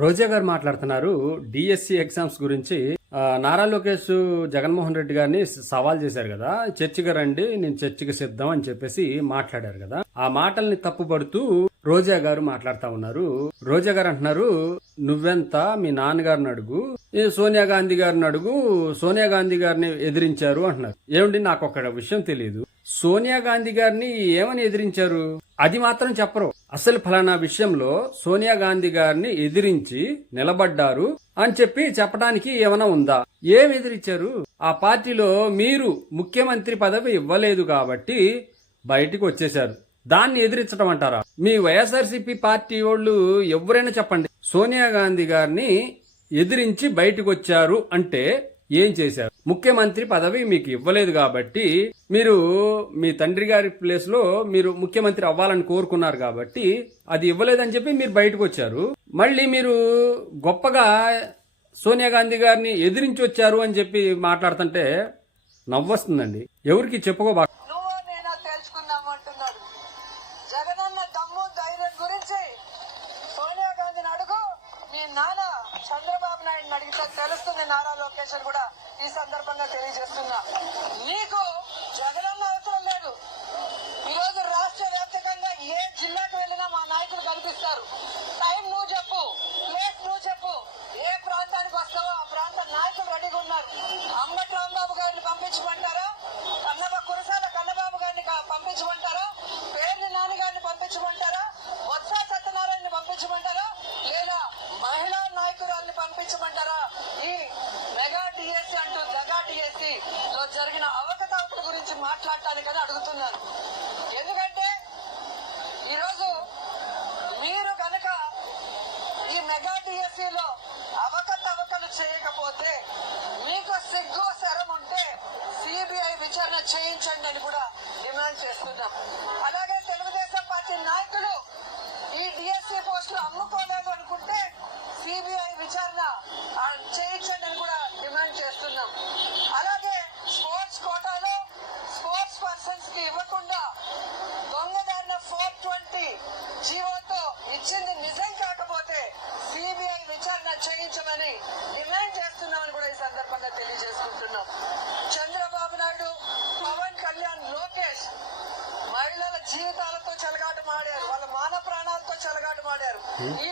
రోజా గారు మాట్లాడుతున్నారు DSC exams గురించి. నారా లోకేష్ జగన్మోహన్ రెడ్డి గారిని సవాల్ చేశారు కదా, చర్చికి రండి నేను చర్చికి సిద్ధం అని చెప్పేసి మాట్లాడారు కదా. ఆ మాటల్ని తప్పుపడుతూ రోజా గారు మాట్లాడుతా ఉన్నారు. రోజా గారు అంటున్నారు, నువ్వెంత మీ నాన్నగారిని అడుగు, సోనియా గాంధీ గారిని అడుగు, సోనియా గాంధీ గారిని ఎదిరించారు అంటున్నారు. ఏమండి, నాకు ఒక విషయం తెలియదు, సోనియా గాంధీ గారిని ఏమని ఎదిరించారు అది మాత్రం చెప్పరు. అసలు ఫలానా విషయంలో సోనియా గాంధీ గారిని ఎదిరించి నిలబడ్డారు అని చెప్పి చెప్పడానికి ఏమైనా ఉందా? ఏం ఎదిరించారు? ఆ పార్టీలో మీరు ముఖ్యమంత్రి పదవి ఇవ్వలేదు కాబట్టి బయటికి వచ్చేశారు. దాన్ని ఎదిరించడం అంటారా? మీ వైఎస్ఆర్సీపీ పార్టీ వాళ్ళు ఎవరైనా చెప్పండి, సోనియా గాంధీ గారిని ఎదిరించి బయటకు వచ్చారు అంటే ఏం చేశారు? ముఖ్యమంత్రి పదవి మీకు ఇవ్వలేదు కాబట్టి మీరు మీ తండ్రి గారి ప్లేస్ లో మీరు ముఖ్యమంత్రి అవ్వాలని కోరుకున్నారు కాబట్టి అది ఇవ్వలేదని చెప్పి మీరు బయటకు వచ్చారు. మళ్ళీ మీరు గొప్పగా సోనియా గాంధీ గారిని ఎదిరించి వచ్చారు అని చెప్పి మాట్లాడుతుంటే నవ్వొస్తుందండి. ఎవరికి చెప్పుకోబా. నాన్న చంద్రబాబు నాయుడు అడిగితే తెలుస్తుంది. నారా లోకేష్ కూడా ఈ సందర్భంగా తెలియజేస్తున్నా, నీకు జగనన్న అవసరం లేదు. ఈరోజు రాష్ట్ర వ్యాప్తంగా ఏ జిల్లాకు వెళ్ళినా మా నాయకులు కనిపిస్తారు. టైం నువ్వు చెప్పు, ప్లేస్ నువ్వు చెప్పు, ఏ ప్రాంతానికి వస్తావో ఆ ప్రాంత నాయకులు రెడీగా ఉన్నారు. అంబటి రాంబాబు గారిని పంపించమంటారా? కురసాల కన్నబాబు గారిని పంపించమంటారా? పేర్ని నాని గారిని పంపించమంటారా? బొత్స సత్యనారాయణని పంపించమంటారా? లేదా మహిళా నాయకురాల్ని పంపించమంటారా? ఈ మెగా డిఎస్సి అంటూ దగా డిఎస్సి లో జరిగిన అవకతవకల గురించి మాట్లాడటానికని అడుగుతున్నాను. ఎందుకంటే ఈరోజు మీరు గనక ఈ మెగా డిఎస్సిలో అవకతవకలు చేయకపోతే, మీకు సిగ్గు శరం ఉంటే సిబిఐ విచారణ చేయించండి అని కూడా డిమాండ్ చేస్తున్నాం. అలాగే తెలుగుదేశం పార్టీ నాయకులు ఈ డిఎస్సి పోస్టులు అమ్ముకోలేదు అనుకుంటే సిబిఐ విచారణ చేయించండి అని కూడా డిమాండ్ చేస్తున్నాం. అలాగే స్పోర్ట్స్ కోటాలో స్పోర్ట్స్ పర్సన్స్ కి ఇవ్వకుండా దొంగదారిన 420 జీవోతో ఇచ్చింది నిజం కాకపోతే సిబిఐ విచారణ చేయించమని డిమాండ్ చేస్తున్నామని కూడా ఈ సందర్భంగా తెలియజేసుకుంటున్నాం. చంద్రబాబు నాయుడు, పవన్ కళ్యాణ్, లోకేష్ మహిళల జీవితాలతో చెలగాటమాడారు, వాళ్ళ మాన ప్రాణాలతో చెలగాటమాడారు. ఈ